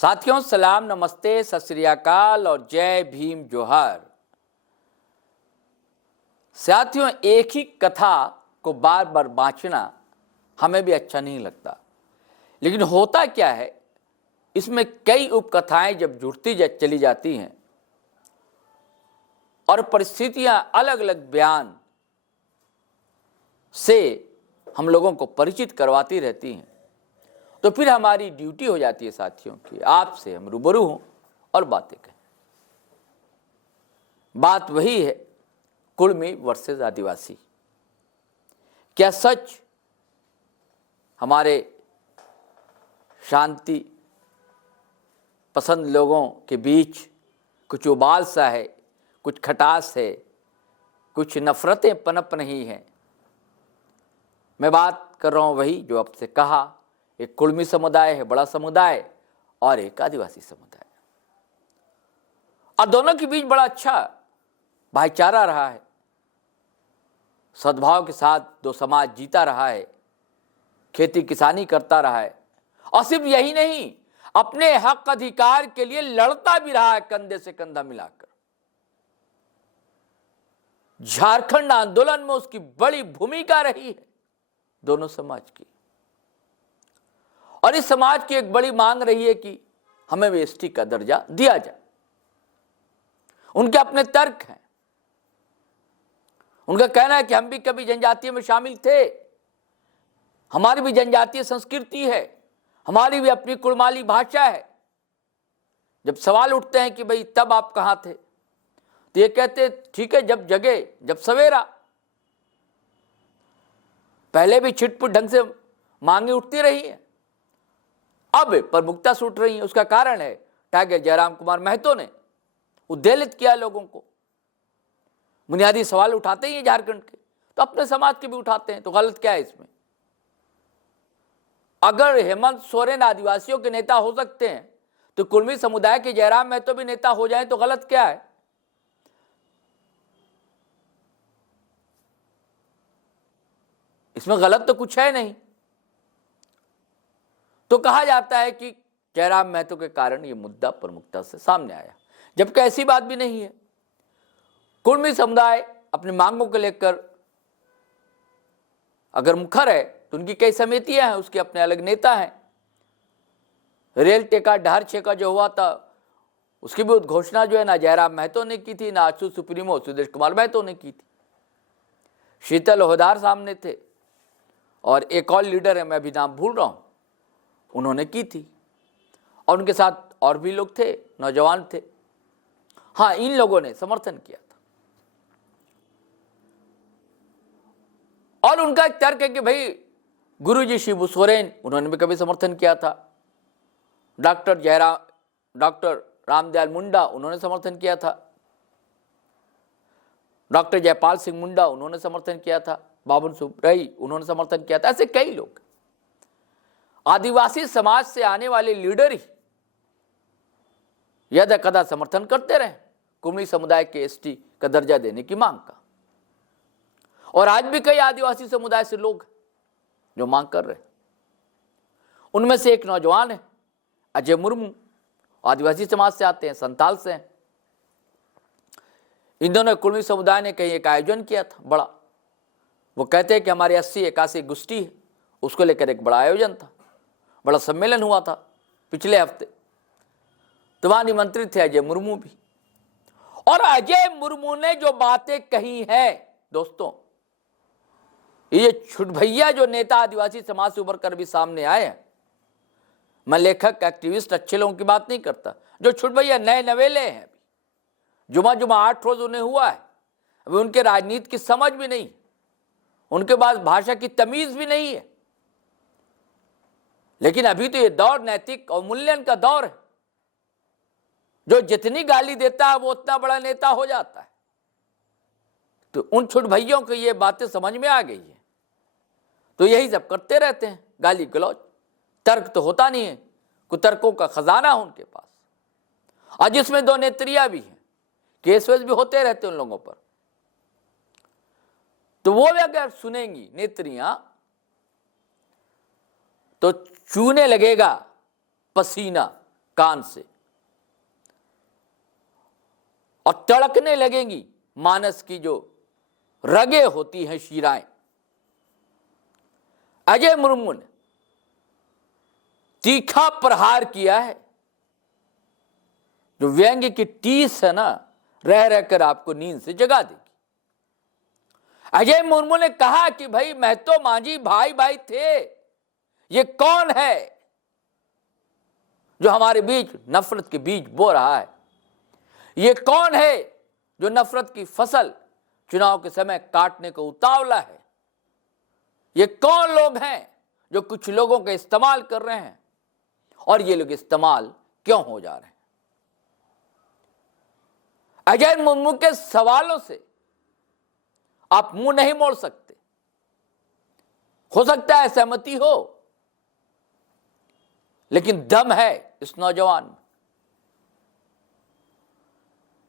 साथियों, सलाम, नमस्ते, सत श्री अकाल और जय भीम जोहार। साथियों, एक ही कथा को बार बार बाँचना हमें भी अच्छा नहीं लगता, लेकिन होता क्या है, इसमें कई उपकथाएं जब जुड़ती चली जाती हैं और परिस्थितियां अलग अलग बयान से हम लोगों को परिचित करवाती रहती हैं, तो फिर हमारी ड्यूटी हो जाती है साथियों कि आपसे हम रूबरू हों और बातें कहें। बात वही है, कुर्मी वर्सेस आदिवासी। क्या सच हमारे शांति पसंद लोगों के बीच कुछ उबाल सा है, कुछ खटास है, कुछ नफरतें पनप नहीं हैं? मैं बात कर रहा हूं वही जो आपसे कहा, एक कुर्मी समुदाय है, बड़ा समुदाय, और एक आदिवासी समुदाय, और दोनों के बीच बड़ा अच्छा भाईचारा रहा है, सद्भाव के साथ दो समाज जीता रहा है, खेती किसानी करता रहा है, और सिर्फ यही नहीं, अपने हक अधिकार के लिए लड़ता भी रहा है कंधे से कंधा मिलाकर। झारखंड आंदोलन में उसकी बड़ी भूमिका रही है दोनों समाज की, और इस समाज की एक बड़ी मांग रही है कि हमें भी एसटी का दर्जा दिया जाए। उनके अपने तर्क हैं, उनका कहना है कि हम भी कभी जनजातीय में शामिल थे, हमारी भी जनजातीय संस्कृति है, हमारी भी अपनी कुड़माली भाषा है। जब सवाल उठते हैं कि भाई तब आप कहां थे, तो ये कहते ठीक है, जब जगे जब सवेरा। पहले भी छिटपुट ढंग से मांगे उठती रही है, अब प्रमुखता से उठ रही है। उसका कारण है टाइगर जयराम कुमार महतो ने उद्वेलित किया लोगों को। बुनियादी सवाल उठाते ही हैं झारखंड के, तो अपने समाज के भी उठाते हैं, तो गलत क्या है इसमें? अगर हेमंत सोरेन आदिवासियों के नेता हो सकते हैं, तो कुर्मी समुदाय के जयराम महतो भी नेता हो जाए तो गलत क्या है? इसमें गलत तो कुछ है नहीं। तो कहा जाता है कि जयराम महतो के कारण यह मुद्दा प्रमुखता से सामने आया, जबकि ऐसी बात भी नहीं है। कुर्मी समुदाय अपनी मांगों को लेकर अगर मुखर है तो उनकी कई समितियां हैं, उसके अपने अलग नेता हैं। रेल टेका डहर छेका जो हुआ था, उसकी भी उद्घोषणा जो है ना जयराम महतो ने की थी, ना आजसू सुप्रीमो सुदेश कुमार महतो ने की थी। शीतल लोहदार सामने थे, और एक और लीडर है, मैं अभी नाम भूल रहा हूं, उन्होंने की थी, और उनके साथ और भी लोग थे, नौजवान थे। हाँ, इन लोगों ने समर्थन किया था। और उनका एक तर्क है कि भाई गुरुजी शिबू सोरेन, उन्होंने भी कभी समर्थन किया था। डॉक्टर रामदयाल मुंडा, उन्होंने समर्थन किया था। डॉक्टर जयपाल सिंह मुंडा, उन्होंने समर्थन किया था। बाबुल सुब्रई, उन्होंने समर्थन किया था। ऐसे कई लोग, आदिवासी समाज से आने वाले लीडर ही यदा कदा समर्थन करते रहे कुर्मी समुदाय के एसटी का दर्जा देने की मांग का। और आज भी कई आदिवासी समुदाय से लोग जो मांग कर रहे हैं। उनमें से एक नौजवान है अजय मुर्मू, आदिवासी समाज से आते हैं, संताल से हैं। इन दोनों कुर्मी समुदाय ने कहीं एक आयोजन किया था बड़ा। वो कहते हैं कि हमारे 80-81 गोष्ठी है, उसको लेकर एक बड़ा आयोजन था, बड़ा सम्मेलन हुआ था पिछले हफ्ते। तो वहां निमंत्रित थे अजय मुर्मू भी। और अजय मुर्मू ने जो बातें कही हैं दोस्तों, ये छुटभैया जो नेता आदिवासी समाज से उभर कर भी सामने आए हैं, मैं लेखक एक्टिविस्ट अच्छे लोगों की बात नहीं करता, जो छुटभैया नए नवेले हैं, जुमा 8 रोज उन्हें हुआ है, अभी उनके राजनीति की समझ भी नहीं, उनके पास भाषा की तमीज भी नहीं है। लेकिन अभी तो ये दौर नैतिक अवमूल्यन का दौर है। जो जितनी गाली देता है वो उतना बड़ा नेता हो जाता है। तो उन छुटभैयों को ये बातें समझ में आ गई है, तो यही सब करते रहते हैं, गाली गलौज। तर्क तो होता नहीं है, कुतर्कों का खजाना है उनके पास। और जिसमें 2 नेत्रियां भी हैं, केस वेस भी होते रहते उन लोगों पर। तो वो भी अगर सुनेंगी नेत्रियां तो चूने लगेगा पसीना कान से और तड़कने लगेंगी मानस की जो रगे होती हैं, शिराएं। अजय मुर्मू ने तीखा प्रहार किया है। जो व्यंग्य की टीस है ना, रह रहकर आपको नींद से जगा देगी। अजय मुर्मू ने कहा कि भाई महतो मांझी भाई भाई थे, ये कौन है जो हमारे बीच नफरत के बीज बो रहा है? ये कौन है जो नफरत की फसल चुनाव के समय काटने को उतावला है? ये कौन लोग हैं जो कुछ लोगों का इस्तेमाल कर रहे हैं, और ये लोग इस्तेमाल क्यों हो जा रहे हैं? अजय मुर्मू के सवालों से आप मुंह नहीं मोड़ सकते। हो सकता है सहमति हो, लेकिन दम है इस नौजवान में।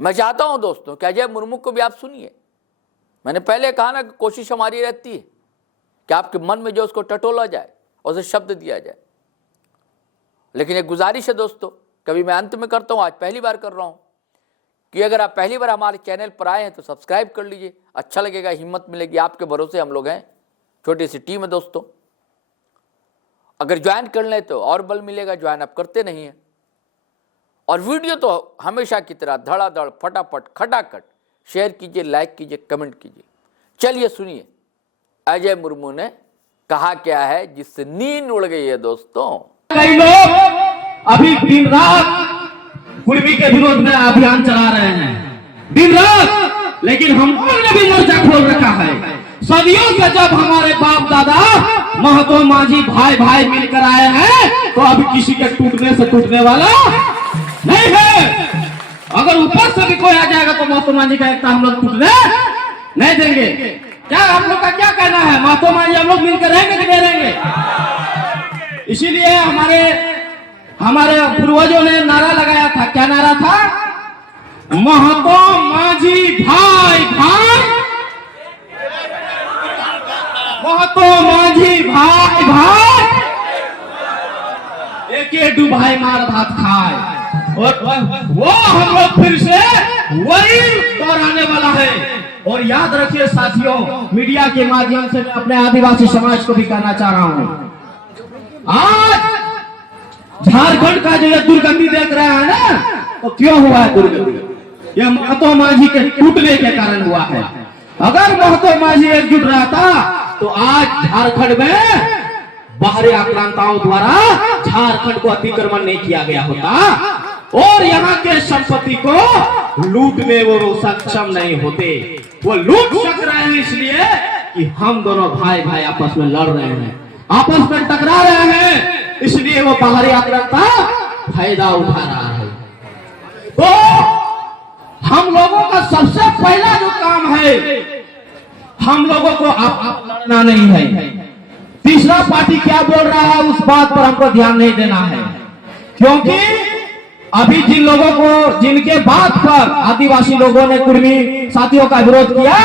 मैं चाहता हूं दोस्तों कि अजय मुर्मू को भी आप सुनिए। मैंने पहले कहा ना कि कोशिश हमारी रहती है कि आपके मन में जो उसको टटोला जाए और उसे शब्द दिया जाए। लेकिन एक गुजारिश है दोस्तों, कभी मैं अंत में करता हूं, आज पहली बार कर रहा हूं, कि अगर आप पहली बार हमारे चैनल पर आए हैं तो सब्सक्राइब कर लीजिए। अच्छा लगेगा, हिम्मत मिलेगी। आपके भरोसे हम लोग हैं, छोटी सी टीम है दोस्तों। अगर ज्वाइन कर लें तो और बल मिलेगा, ज्वाइन आप करते नहीं हैं। और वीडियो तो हमेशा की तरह धड़ाधड़ फटाफट खटाखट शेयर कीजिए, लाइक कीजिए, कमेंट कीजिए। चलिए सुनिए अजय मुर्मू ने कहा क्या है, जिससे नींद उड़ गई है दोस्तों। कई लोग अभी दिन रात कुर्मी के विरोध में अभियान चला रहे हैं, दिन रात, लेकिन हम लोगों ने भी मोर्चा खोल रखा है। सदियों से जब हमारे बाप दादा महतो मांझी भाई भाई मिलकर आए हैं, तो अभी किसी के टूटने से टूटने वाला नहीं है। अगर ऊपर से भी कोई आ जाएगा तो महतो मांझी का एकता हम लोग टूटने नहीं देंगे। क्या आप लोग का क्या कहना है? महतो मांझी हम लोग मिलकर रहेंगे कि नहीं रहेंगे? इसीलिए हमारे पूर्वजों ने नारा लगाया था। क्या नारा था? महतो मांझी भाई भाई, महतो मांझी भाई भाई, एक डुबाई मार भात खाए। और वो हम लोग फिर से वही दोहराने वाला है। और याद रखिए साथियों, मीडिया के माध्यम से मैं अपने आदिवासी समाज को भी कहना चाह रहा हूं, आज झारखंड का जो ये दुर्गति देख रहे हैं ना, तो क्यों हुआ है दुर्गति? यह महतो मांझी के टूटने के कारण हुआ है। अगर महतो मांझी एकजुट रहता तो आज झारखंड में बाहरी आक्रांताओं द्वारा झारखंड को अतिक्रमण नहीं किया गया होता, और यहाँ के संपत्ति को लूटने वो सक्षम नहीं होते। वो लूट सक रहे हैं इसलिए कि हम दोनों भाई भाई आपस में लड़ रहे हैं, आपस में टकरा रहे हैं, इसलिए वो बाहरी आक्रांता फायदा उठा रहा है। तो हम लोगों का सबसे पहला जो काम है, हम लोगों को आप लड़ना नहीं है। तीसरा पार्टी क्या बोल रहा है उस बात पर हमको ध्यान नहीं देना है, क्योंकि अभी जिन लोगों को, जिनके बात पर आदिवासी लोगों ने कुर्मी साथियों का विरोध किया,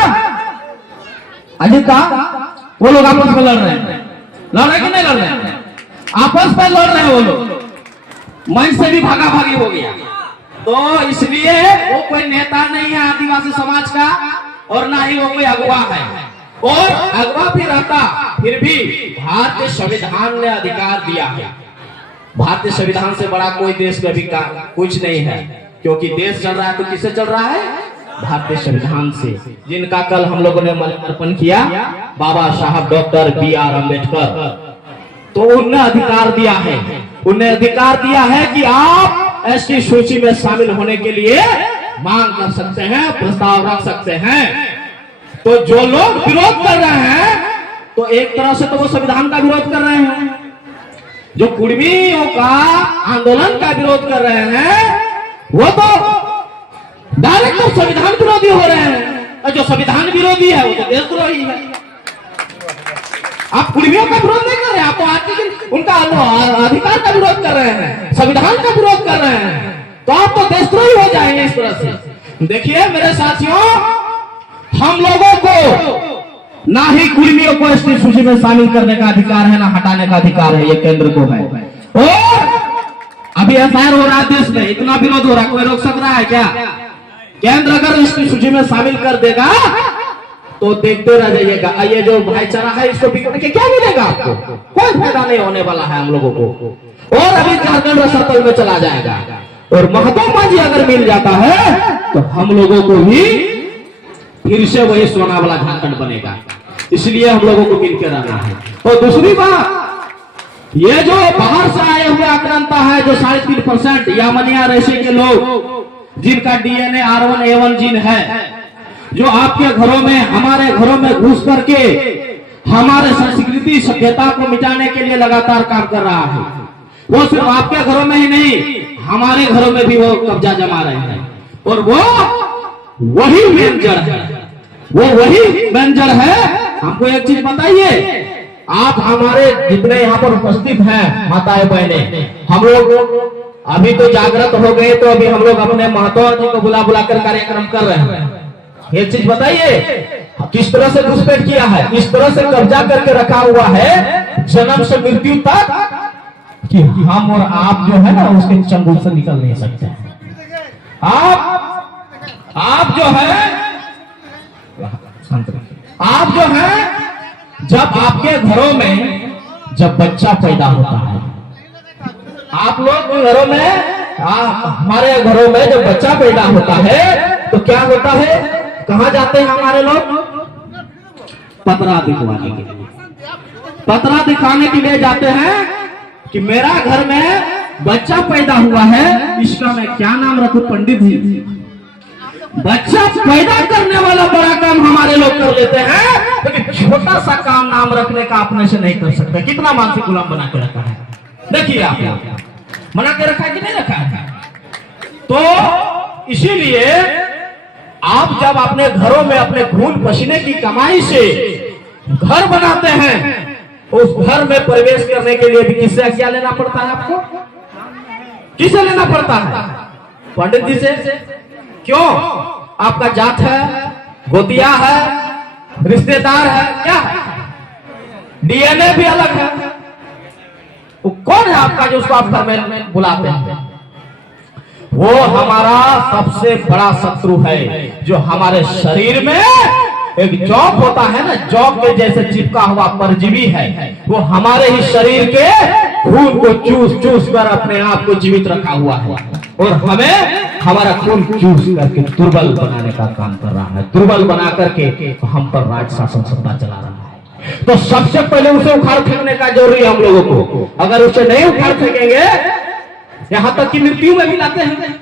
अजित का, वो लोग आपस में लड़ रहे हैं। लड़ रहे कि नहीं लड़ रहे? आपस में लड़ रहे हैं वो लोग। मंच से भी भागा भागी हो गया। तो इसलिए वो कोई नेता नहीं है आदिवासी समाज का, और ना ही वो कोई अगुवा है। और अगुवा भी रहता, फिर भी भारतीय संविधान ने अधिकार दिया है। भारतीय संविधान से बड़ा कोई देश में भी कुछ नहीं है, क्योंकि देश चल रहा है तो किससे चल रहा है? भारतीय संविधान से, जिनका कल हम लोगों ने माल्यार्पण किया, बाबा साहब डॉक्टर B.R. अम्बेडकर। तो उन्हें अधिकार दिया है, उन्हें अधिकार दिया है कि आप ऐसी सूची में शामिल होने के लिए मांग कर सकते हैं, प्रस्ताव रख सकते हैं। तो जो लोग विरोध कर रहे हैं, तो एक तरह से तो वो संविधान का विरोध कर रहे हैं। जो कुर्मियों का आंदोलन का विरोध कर रहे हैं, वो तो डायरेक्ट तो संविधान विरोधी हो रहे हैं, और जो संविधान विरोधी है वो तो देशद्रोही है। आप कुर्मियों का विरोध नहीं कर रहे हैं, आप तो आर्थिक उनका अधिकार का विरोध कर रहे हैं, संविधान का विरोध कर रहे हैं, तो आप तो देशद्रोही हो जाएंगे इस तरह से। देखिए मेरे साथियों, हम लोगों को ना ही कुर्मियों को इस सूची में शामिल करने का अधिकार है, ना हटाने का अधिकार है, ये केंद्र को है। और अभी एफआईआर हो रहा है देश में, इतना विरोध हो रहा है, कोई रोक सक रहा है क्या? केंद्र अगर इसकी सूची में शामिल कर देगा तो देखते रह जाइएगा। ये जो भाईचारा है इसको बिकने के क्या मिलेगा आपको? कोई फायदा नहीं होने वाला है हम लोगों को। और अभी झारखंड में सर्कल में चला जाएगा। और महतो मांझी अगर मिल जाता है तो हम लोगों को भी फिर से वही सोना वाला झारखंड बनेगा। इसलिए हम लोगों को मिलकर रहना है। और दूसरी बात, ये जो बाहर से आए हुए आक्रांता है जो 3.5% यामनिया रेशे के लोग जिनका डीएनए R1A1 जीन है, जो आपके घरों में हमारे घरों में घुस करके हमारे संस्कृति सभ्यता को मिटाने के लिए लगातार काम कर रहा है। वो सिर्फ आपके घरों में ही नहीं, हमारे घरों में भी वो कब्जा जमा रहे हैं। और वो वही व्यंजन है, वो वही व्यंजन है। हमको एक चीज बताइए, आप हमारे जितने यहाँ पर उपस्थित हैं माताएं बहनें, हम लोग अभी तो जागृत हो गए, तो अभी हम लोग अपने महतो जी को बुला बुला कर कार्यक्रम कर रहे हैं। एक चीज बताइए, किस तरह से घुसपैठ किया है, किस तरह से कब्जा करके रखा हुआ है जन्म से मृत्यु तक, कि हम और आप जो है ना उसके चंगुल से निकल नहीं सकते। आप जो है जब आपके घरों में जब बच्चा पैदा होता है, आप लोग के घरों में हमारे घरों में जब बच्चा पैदा होता है तो क्या होता है, कहां जाते हैं हमारे लोग? पतरा दिखवाने के लिए, पतरा दिखाने के लिए जाते हैं कि मेरा घर में बच्चा पैदा हुआ है, इसका मैं क्या नाम रखूं पंडित जी? बच्चा पैदा करने वाला बड़ा काम हमारे लोग कर लेते हैं, लेकिन छोटा सा काम नाम रखने का अपने से नहीं कर सकते। कितना मानसिक गुलाम बना के रखा है, देखिए आप बना के रखा है कि नहीं रखा है? तो इसीलिए आप जब अपने घरों में अपने खून पसीने की कमाई से घर बनाते हैं, उस घर में प्रवेश करने के लिए भी किससे क्या लेना पड़ता है आपको? किससे लेना पड़ता है? पंडित जी से। क्यों? आपका जात है, गोतिया है, रिश्तेदार है, क्या है? डीएनए भी अलग है। वो कौन है आपका जो उसको आप घर में बुलाते हैं? वो हमारा सबसे बड़ा शत्रु है, जो हमारे शरीर में एक जॉब होता है ना, जॉब के जैसे चिपका हुआ परजीवी है, वो हमारे ही शरीर के खून को चूस चूस कर अपने आप को जीवित रखा हुआ है। और हमें हमारा खून चूस करके दुर्बल बनाने का काम कर रहा है, दुर्बल बना करके हम पर राज शासन सत्ता चला रहा है। तो सबसे पहले उसे उखाड़ फेंकने का जरूरी है हम लोगों को। अगर उसे नहीं उखाड़ फेंकेंगे, यहां तक कि मृत्यु में भी लाते हैं,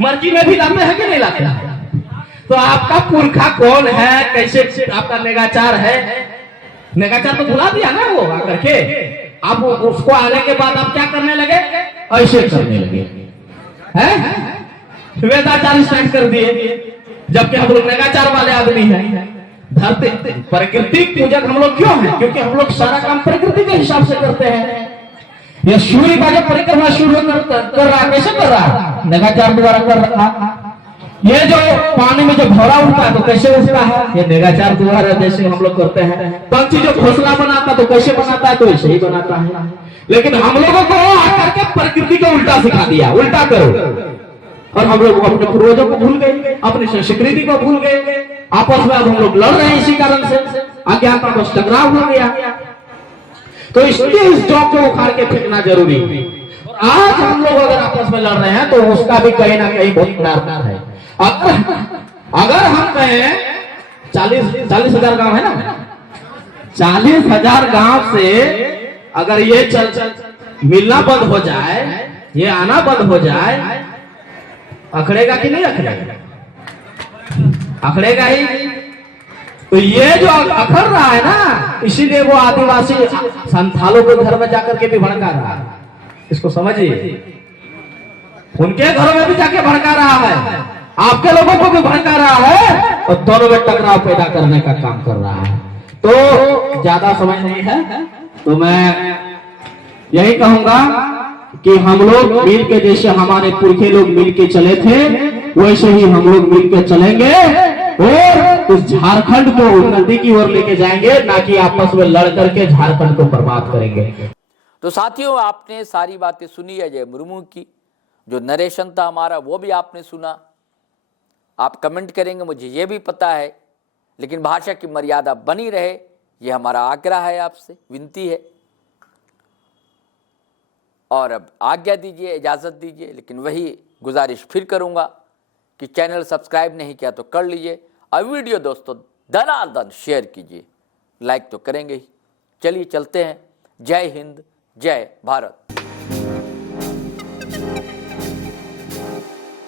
मर्जी में भी लाते हैं कि नहीं लाते हैं? तो आपका पुरखा कौन है, कैसे आपका नेगाचार है? नेगाचार तो भुला दिया ना वो आकर के। आप उसको आने के बाद आप क्या करने लगे? ऐसे करने लगे हैं, वेदाचार स्टार्ट कर दिए, जबकि हम लोग नेगाचार वाले आदमी हैं। धरती प्रकृति पूजक हम लोग क्यों हैं? क्योंकि हम लोग सारा काम प्रकृति के हिसाब से करते हैं। ये सूर्य का जो परिक्रमा शुरू कर रहा है, कैसे कर रहा है? नेगाचार द्वारा कर रहा है। ये जो पानी में जो भौरा उठता है तो कैसे उठता है? ये नेगाचार द्वारा जैसे हम लोग करते हैं। पंछी जो घोंसला बनाता तो कैसे बनाता है? तो ऐसे ही बनाता है। लेकिन हम लोगों को आकर के प्रकृति को उल्टा सिखा दिया, उल्टा करो। और हम लोग अपने पूर्वजों को भूल गए, अपनी संस्कृति को भूल गए। आपस में अब हम लोग लड़ रहे हैं इसी कारण से, अज्ञानता को टकराव हो गया। तो इसलिए इस जॉब को उखाड़ के फेंकना जरूरी है। आज हम लोग अगर आपस में लड़ रहे हैं तो उसका भी कहीं ना कहीं बहुत बड़ा है। अगर हम कहें 40,000 गांव है ना, 40,000 गांव से अगर ये चल मिलना बंद हो जाए, ये आना बंद हो जाए, अखड़ेगा कि नहीं अखड़ेगा? अखड़ेगा ही। तो ये जो अखड़ रहा है ना, इसीलिए वो आदिवासी संथालों के घर में जाकर के भी भड़का रहा है। इसको समझिए, उनके घरों में भी जाके भड़का रहा है, आपके लोगों को भी भड़का रहा है, और दोनों में टकराव पैदा करने का काम कर रहा है। तो ज्यादा समझ नहीं है, तो मैं यही कहूंगा कि हम लोग मिल के, जैसे हमारे पुरखे लोग मिल के चले थे, वैसे ही हम लोग मिल के चलेंगे और उस झारखंड को उन्नति की ओर लेके जाएंगे, ना कि आपस में लड़ करके झारखंड को बर्बाद करेंगे। तो साथियों, आपने सारी बातें सुनी अजय मुर्मू की, जो नरेशन था हमारा वो भी आपने सुना। आप कमेंट करेंगे मुझे ये भी पता है, लेकिन भाषा की मर्यादा बनी रहे, ये हमारा आग्रह है, आपसे विनती है। और अब आज्ञा दीजिए, इजाज़त दीजिए, लेकिन वही गुजारिश फिर करूँगा कि चैनल सब्सक्राइब नहीं किया तो कर लीजिए, और वीडियो दोस्तों धनाधन शेयर कीजिए, लाइक तो करेंगे ही। चलिए चलते हैं। जय हिंद, जय भारत।